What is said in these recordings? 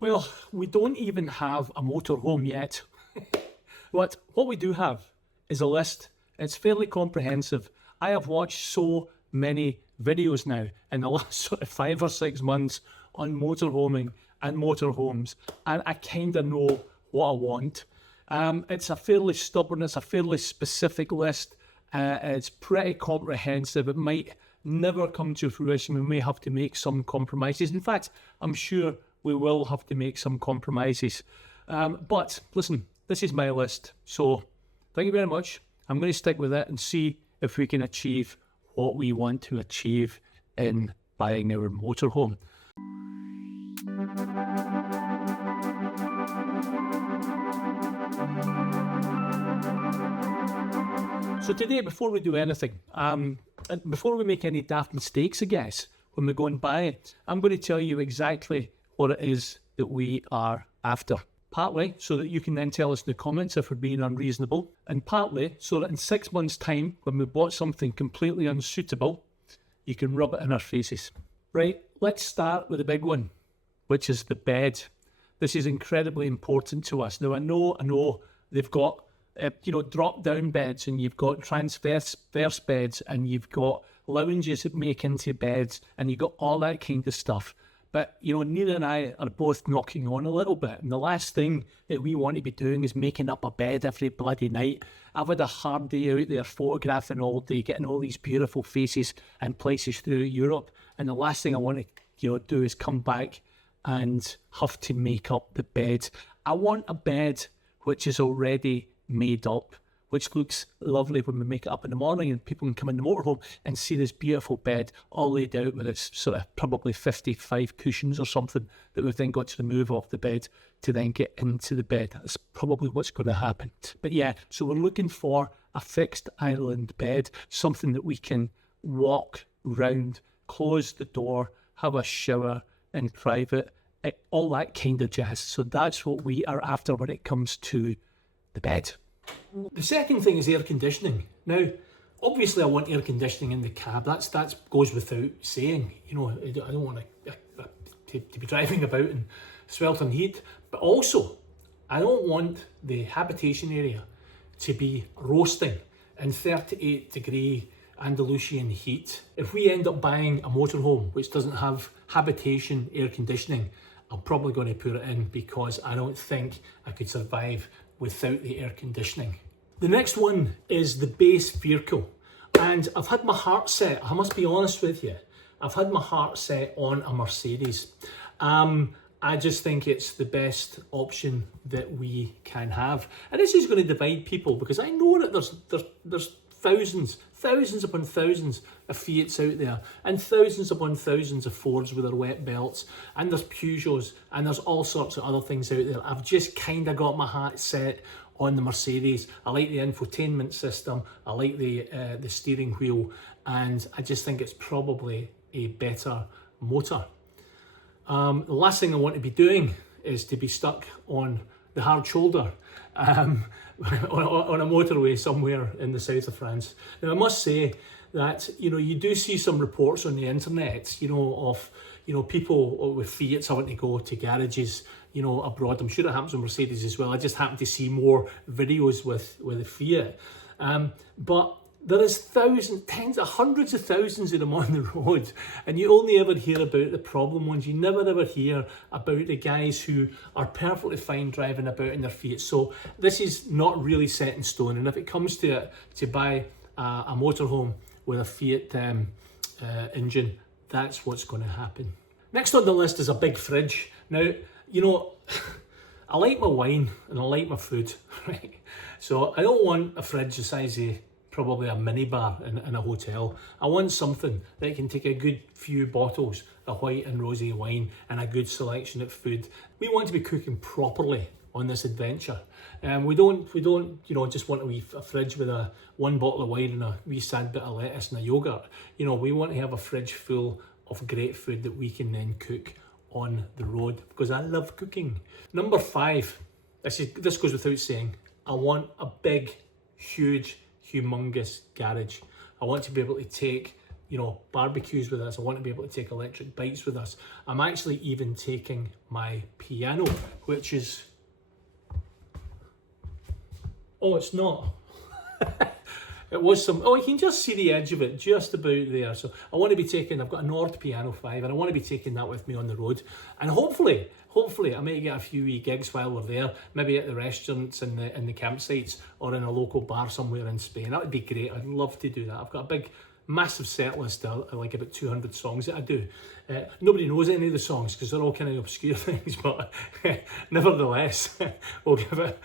Well, we don't even have a motorhome yet. What we do have is a list. It's fairly comprehensive. I have watched so many videos now in the last sort of 5 or 6 months on motorhoming and motorhomes, and I kind of know what I want. It's a fairly stubborn, it's a fairly specific list. It's pretty comprehensive. It might never come to fruition. We may have to make some compromises. In fact, I'm sure we will have to make some compromises. But listen, this is my list. So thank you very much. I'm going to stick with it and see if we can achieve what we want to achieve in buying our motorhome. So today, before we do anything, and before we make any daft mistakes, I guess, when we go and buy it, I'm going to tell you exactly what it is that we are after. Partly so that you can then tell us in the comments if we're being unreasonable, and partly so that in 6 months' time, when we bought something completely unsuitable, you can rub it in our faces. Right, let's start with the big one, which is the bed. This is incredibly important to us. Now, I know they've got drop-down beds, and you've got transverse beds, and you've got lounges that make into beds, and you've got all that kind of stuff. But, Neil and I are both knocking on a little bit, and the last thing that we want to be doing is making up a bed every bloody night. I've had a hard day out there photographing all day, getting all these beautiful faces and places through Europe, and the last thing I want to do is come back and have to make up the bed. I want a bed which is already made up, which looks lovely when we make it up in the morning and people can come in the motorhome and see this beautiful bed all laid out with its sort of probably 55 cushions or something that we've then got to remove off the bed to then get into the bed. That's probably what's going to happen. But yeah, so we're looking for a fixed island bed, something that we can walk round, close the door, have a shower in private, all that kind of jazz. So that's what we are after when it comes to the bed. The second thing is air conditioning. Now, obviously I want air conditioning in the cab. That goes without saying. I don't want to be driving about in sweltering heat. But also, I don't want the habitation area to be roasting in 38 degree Andalusian heat. If we end up buying a motorhome which doesn't have habitation air conditioning, I'm probably going to put it in because I don't think I could survive without the air conditioning. The next one is the base vehicle. And I've had my heart set, I must be honest with you, I've had my heart set on a Mercedes. I just think it's the best option that we can have. And this is going to divide people because I know that there's thousands upon thousands of Fiats out there, and thousands upon thousands of Fords with their wet belts, and there's Peugeots, and there's all sorts of other things out there. I've just kind of got my heart set on the Mercedes. I like the infotainment system, I like the steering wheel, and I just think it's probably a better motor. The last thing I want to be doing is to be stuck on the hard shoulder on a motorway somewhere in the south of France. Now, I must say that you do see some reports on the internet of people with Fiats having to go to garages abroad. I'm sure it happens with Mercedes as well. I just happen to see more videos with a Fiat, but there is hundreds of thousands of them on the road, and you only ever hear about the problem ones. You never ever hear about the guys who are perfectly fine driving about in their Fiat. So this is not really set in stone, and if it comes to it, to buy a motorhome with a Fiat engine, that's what's going to happen. Next on the list is a big fridge. Now, I like my wine and I like my food, right? So I don't want a fridge the size of probably a minibar in a hotel. I want something that can take a good few bottles of white and rosé wine and a good selection of food. We want to be cooking properly on this adventure. We don't just want a fridge with one bottle of wine and a wee sad bit of lettuce and a yogurt. We want to have a fridge full of great food that we can then cook on the road, because I love cooking. Number 5, this goes without saying, I want a big, huge, humongous garage. I want to be able to take you know, barbecues with us. I want to be able to take electric bikes with us. I'm actually even taking my piano, which is, oh, it's not. It was some, oh, you can just see the edge of it just about there. So I want to be taking, I've got a Nord Piano 5 and I want to be taking that with me on the road. And hopefully I may get a few wee gigs while we're there, maybe at the restaurants and the campsites or in a local bar somewhere in Spain. That would be great. I'd love to do that. I've got a big, massive set list, like about 200 songs that I do. Nobody knows any of the songs because they're all kind of obscure things, but nevertheless, we'll give it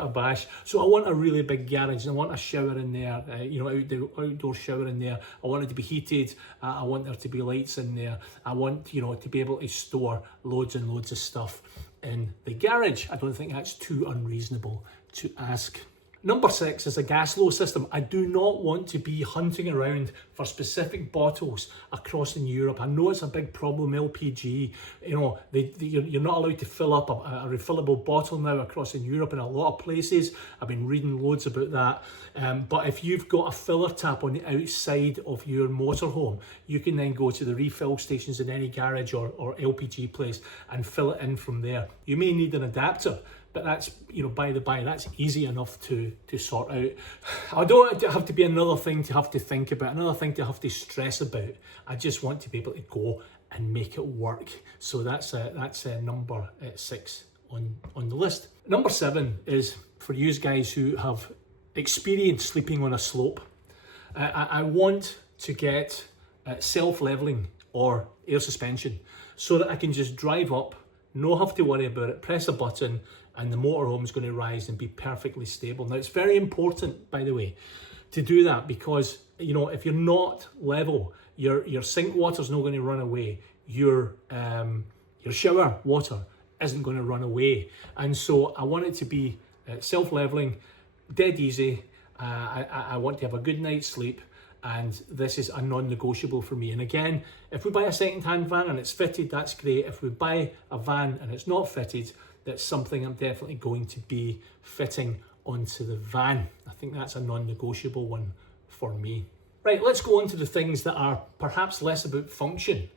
a bash. So I want a really big garage, and I want a shower in there, you know, outdoor shower in there. I want it to be heated. I want there to be lights in there. I want, you know, to be able to store loads and loads of stuff in the garage. I don't think that's too unreasonable to ask. Number 6 is a gas low system. I do not want to be hunting around for specific bottles across in Europe. I know it's a big problem, LPG. You know, you're not allowed to fill up a refillable bottle now across in Europe in a lot of places. I've been reading loads about that. But if you've got a filler tap on the outside of your motorhome, you can then go to the refill stations in any garage or LPG place and fill it in from there. You may need an adapter, but that's, you know, by the by, that's easy enough to sort out. I don't want it to have to be another thing to have to think about, another thing to have to stress about. I just want to be able to go and make it work. So that's number 6 on the list. Number 7 is for you guys who have experienced sleeping on a slope. I want to get self-leveling or air suspension so that I can just drive up, no have to worry about it, press a button, and the motorhome is going to rise and be perfectly stable. Now, it's very important, by the way, to do that because, you know, if you're not level, your sink water is not going to run away. Your shower water isn't going to run away. And so I want it to be self-leveling, dead easy. I want to have a good night's sleep. And this is a non-negotiable for me. And again, if we buy a second-hand van and it's fitted, that's great. If we buy a van and it's not fitted, that's something I'm definitely going to be fitting onto the van. I think that's a non-negotiable one for me. Right, let's go on to the things that are perhaps less about function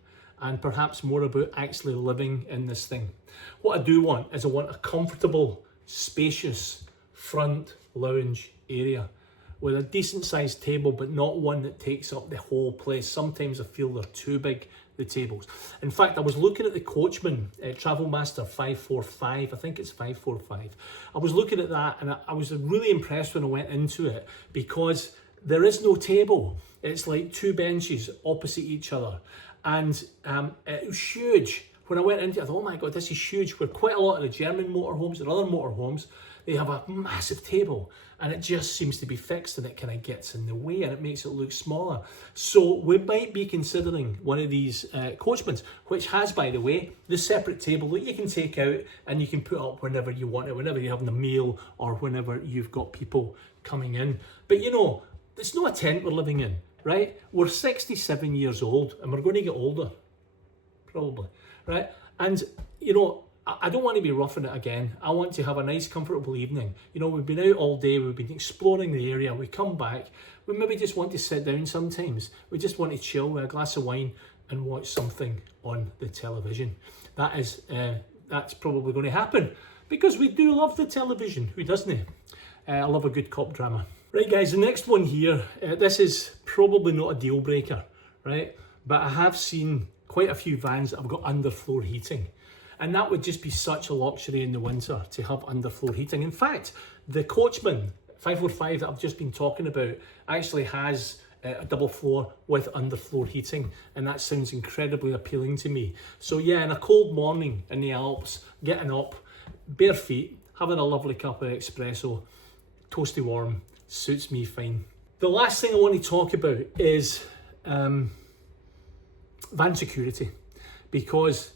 and perhaps more about actually living in this thing. What I do want is I want a comfortable, spacious front lounge area with a decent sized table, but not one that takes up the whole place. Sometimes I feel they're too big, the tables. In fact, I was looking at the Coachman Travelmaster 545, I think it's 545. I was looking at that and I was really impressed when I went into it because there is no table. It's like 2 benches opposite each other. And it was huge. When I went into it, I thought, oh my God, this is huge. Where quite a lot of the German motorhomes and other motorhomes, they have a massive table and it just seems to be fixed and it kind of gets in the way and it makes it look smaller. So we might be considering one of these Coachmans, which has, by the way, the separate table that you can take out and you can put up whenever you want it, whenever you're having a meal or whenever you've got people coming in. But you know, it's not a tent we're living in, right? We're 67 years old and we're going to get older, probably, right? And you know, I don't want to be roughing it again. I want to have a nice, comfortable evening. You know, we've been out all day, we've been exploring the area, we come back, we maybe just want to sit down sometimes. We just want to chill with a glass of wine and watch something on the television. That's probably going to happen because we do love the television. Who doesn't it? I love a good cop drama. Right guys, the next one here, this is probably not a deal breaker, right? But I have seen quite a few vans that have got underfloor heating. And that would just be such a luxury in the winter to have underfloor heating. In fact, the Coachman 545 that I've just been talking about actually has a double floor with underfloor heating, and that sounds incredibly appealing to me. So yeah, in a cold morning in the Alps, getting up, bare feet, having a lovely cup of espresso, toasty warm, suits me fine. The last thing I want to talk about is van security, because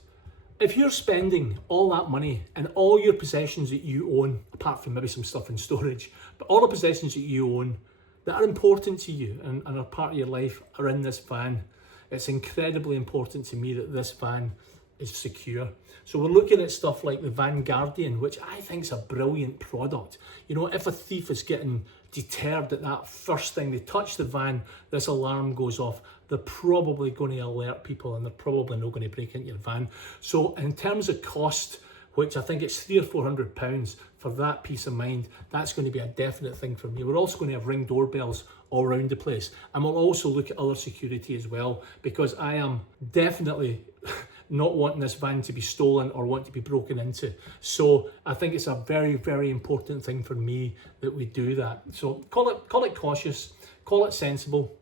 if you're spending all that money and all your possessions that you own, apart from maybe some stuff in storage, but all the possessions that you own that are important to you and are part of your life are in this van, it's incredibly important to me that this van is secure. So we're looking at stuff like the Van Guardian, which I think is a brilliant product. You know, if a thief is getting deterred at that first thing they touch the van, this alarm goes off. they're probably going to alert people and they're probably not going to break into your van. So in terms of cost, which I think it's £300 or £400 for that peace of mind, that's going to be a definite thing for me. We're also going to have Ring doorbells all around the place, and we'll also look at other security as well, because I am definitely not wanting this van to be stolen or want to be broken into. So I think it's a very, very important thing for me that we do that. So call it cautious, call it sensible,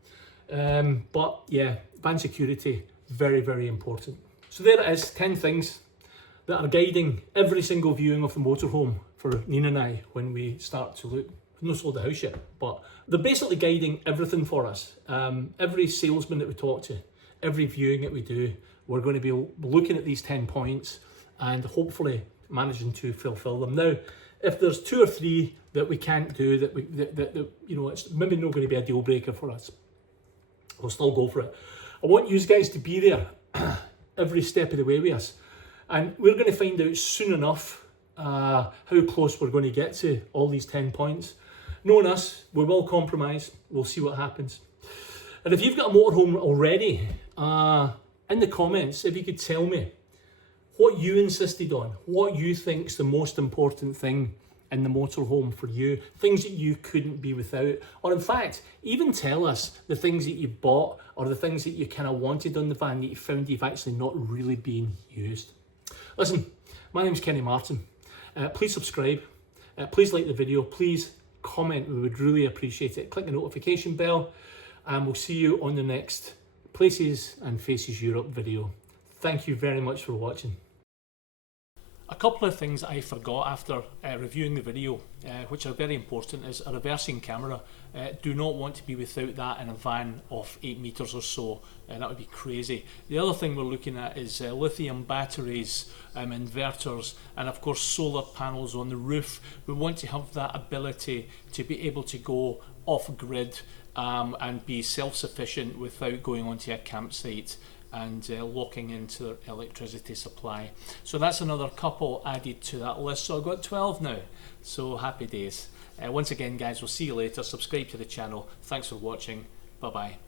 but yeah, van security, very, very important. So there it is, 10 things that are guiding every single viewing of the motorhome for Nina and I when we start to look. We've not sold the house yet, but they're basically guiding everything for us. Every salesman that we talk to, every viewing that we do, we're going to be looking at these 10 points and hopefully managing to fulfill them. Now, if there's 2 or 3 that we can't do, that you know, it's maybe not going to be a deal breaker for us, we'll still go for it. I want you guys to be there every step of the way with us. And we're going to find out soon enough how close we're going to get to all these 10 points. Knowing us, we will compromise. We'll see what happens. And if you've got a motorhome already, in the comments, if you could tell me what you insisted on, what you think's the most important thing in the motorhome for you, things that you couldn't be without, or in fact, even tell us the things that you bought or the things that you kind of wanted on the van that you found you've actually not really been used. Listen, my name's Kenny Martin. Please subscribe, please like the video, please comment, we would really appreciate it. Click the notification bell, and we'll see you on the next Places and Faces Europe video. Thank you very much for watching. A couple of things I forgot after reviewing the video, which are very important, is a reversing camera. Do not want to be without that in a van of 8 meters or so. That would be crazy. The other thing we're looking at is lithium batteries, inverters, and of course solar panels on the roof. We want to have that ability to be able to go off grid and be self-sufficient without going onto a campsite and locking into their electricity supply. So that's another couple added to that list. So I've got 12 now. So happy days. Once again, guys, we'll see you later. Subscribe to the channel. Thanks for watching. Bye-bye.